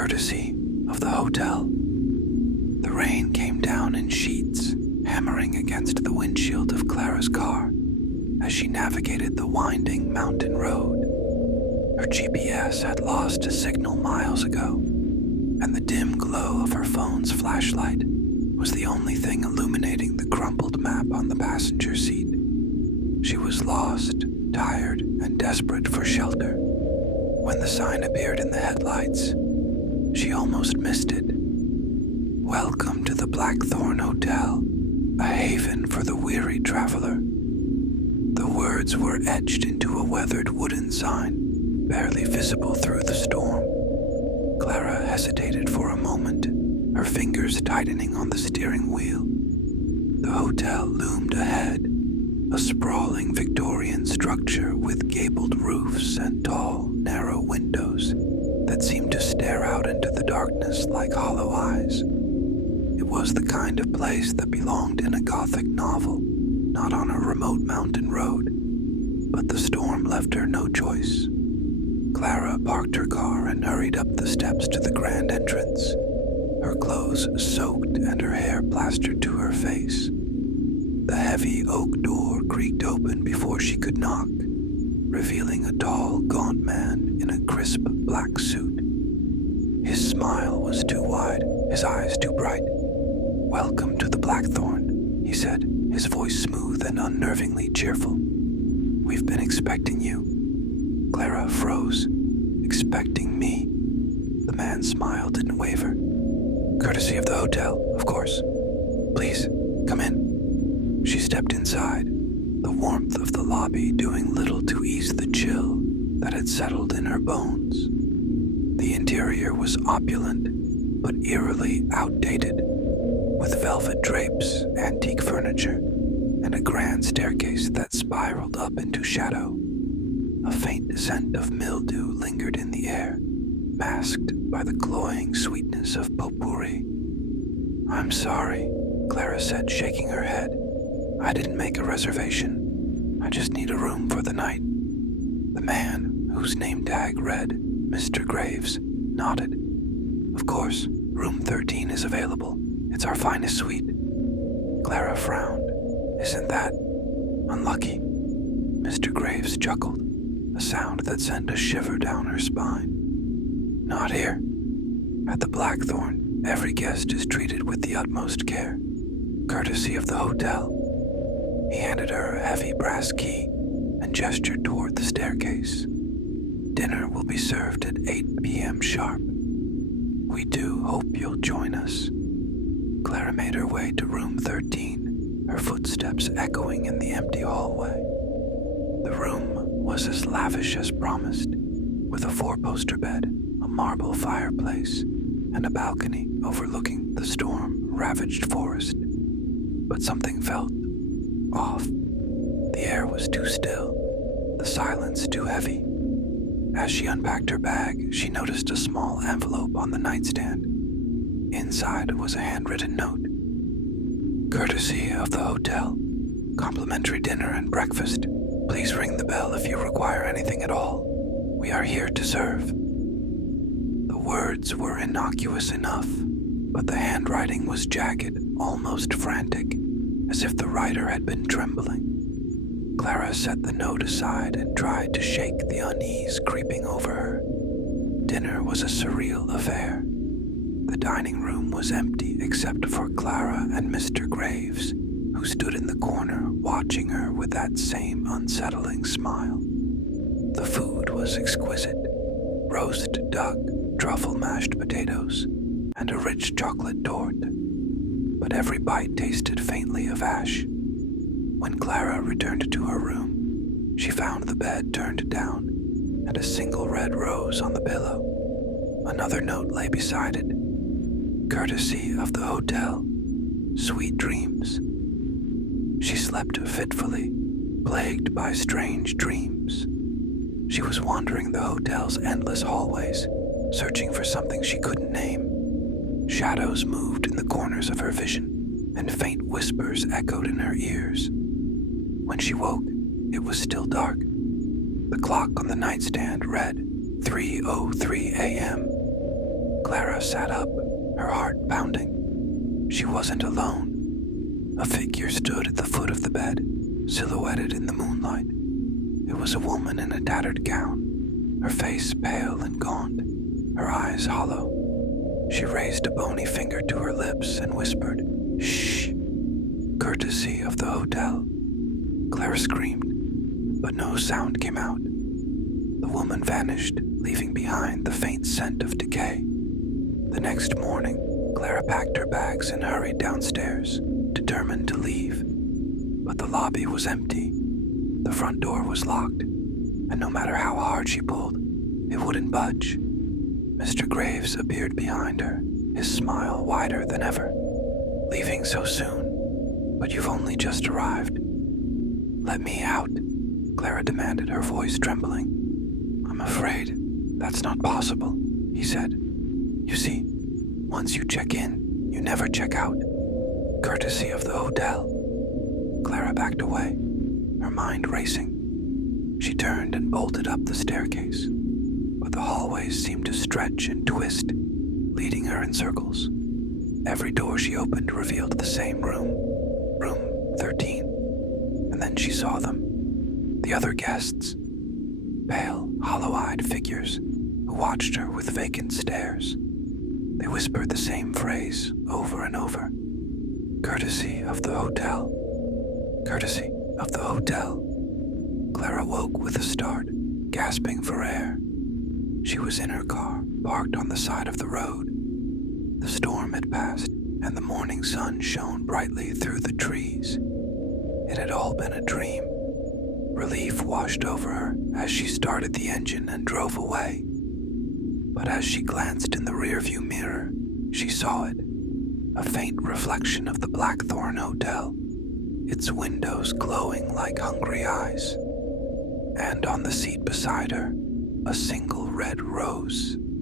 courtesy of the hotel. The rain came down in sheets, hammering against the windshield of Clara's car as she navigated the winding mountain road. Her GPS had lost a signal miles ago, and the dim glow of her phone's flashlight was the only thing illuminating the crumpled map on the passenger seat. She was lost, tired, and desperate for shelter. When the sign appeared in the headlights, she almost missed it. Welcome to the Blackthorn Hotel, a haven for the weary traveler. The words were etched into a weathered wooden sign, barely visible through the storm. Clara hesitated for a moment, her fingers tightening on the steering wheel. The hotel loomed ahead, a sprawling Victorian structure with gabled roofs and tall, narrow windows that seemed to stare out into the darkness like hollow eyes. It was the kind of place that belonged in a Gothic novel, not on a remote mountain road. But the storm left her no choice. Clara parked her car and hurried up the steps to the grand entrance, her clothes soaked and her hair plastered to her face. The heavy oak door creaked open before she could knock, revealing a tall, gaunt man in a crisp black suit. His smile was too wide, his eyes too bright. "Welcome to the Blackthorn," he said, his voice smooth and unnervingly cheerful. "We've been expecting you." Clara froze. "Expecting me?" The man's smile didn't waver. "Courtesy of the hotel, of course. Please, come in." She stepped inside, the warmth of the lobby doing little to ease the chill that had settled in her bones. The interior was opulent, but eerily outdated, with velvet drapes, antique furniture, and a grand staircase that spiraled up into shadow. A faint scent of mildew lingered in the air, masked by the cloying sweetness of potpourri. "I'm sorry," Clara said, shaking her head. "I didn't make a reservation. I just need a room for the night." The man, whose name tag read Mr. Graves, nodded. "Of course, room 13 is available. It's our finest suite." Clara frowned. "Isn't that unlucky?" Mr. Graves chuckled, a sound that sent a shiver down her spine. "Not here. At the Blackthorn, every guest is treated with the utmost care, courtesy of the hotel." He handed her a heavy brass key and gestured toward the staircase. "Dinner will be served at 8 p.m. sharp. We do hope you'll join us." Clara made her way to room 13, her footsteps echoing in the empty hallway. The room was as lavish as promised, with a four-poster bed, a marble fireplace, and a balcony overlooking the storm-ravaged forest. But something felt off. The air was too still, the silence too heavy. As she unpacked her bag, she noticed a small envelope on the nightstand. Inside was a handwritten note. "Courtesy of the hotel. Complimentary dinner and breakfast. Please ring the bell if you require anything at all. We are here to serve." The words were innocuous enough, but the handwriting was jagged, almost frantic, as if the writer had been trembling. Clara set the note aside and tried to shake the unease creeping over her. Dinner was a surreal affair. The dining room was empty except for Clara and Mr. Graves, who stood in the corner watching her with that same unsettling smile. The food was exquisite. Roast duck, truffle mashed potatoes, and a rich chocolate tort. But every bite tasted faintly of ash. When Clara returned to her room, she found the bed turned down and a single red rose on the pillow. Another note lay beside it. "Courtesy of the hotel. Sweet dreams." She slept fitfully, plagued by strange dreams. She was wandering the hotel's endless hallways, searching for something she couldn't name. Shadows moved in the corners of her vision, and faint whispers echoed in her ears. When she woke, it was still dark. The clock on the nightstand read 3:03 a.m. Clara sat up, her heart pounding. She wasn't alone. A figure stood at the foot of the bed, silhouetted in the moonlight. It was a woman in a tattered gown, her face pale and gaunt, her eyes hollow. She raised a bony finger to her lips and whispered, "Shh, courtesy of the hotel." Clara screamed, but no sound came out. The woman vanished, leaving behind the faint scent of decay. The next morning, Clara packed her bags and hurried downstairs, determined to leave. But the lobby was empty. The front door was locked, and no matter how hard she pulled, it wouldn't budge. Mr. Graves appeared behind her, his smile wider than ever. "Leaving so soon? But you've only just arrived." "Let me out," Clara demanded, her voice trembling. "I'm afraid that's not possible," he said. "You see, once you check in, you never check out. Courtesy of the hotel." Clara backed away, her mind racing. She turned and bolted up the staircase, but the hallways seemed to stretch and twist, leading her in circles. Every door she opened revealed the same room, room 13. And then she saw them, the other guests, pale, hollow-eyed figures who watched her with vacant stares. They whispered the same phrase over and over. "Courtesy of the hotel. Courtesy of the hotel." Clara woke with a start, gasping for air. She was in her car, parked on the side of the road. The storm had passed, and the morning sun shone brightly through the trees. It had all been a dream. Relief washed over her as she started the engine and drove away. But as she glanced in the rearview mirror, she saw it, a faint reflection of the Blackthorn Hotel, its windows glowing like hungry eyes. And on the seat beside her, a single red rose.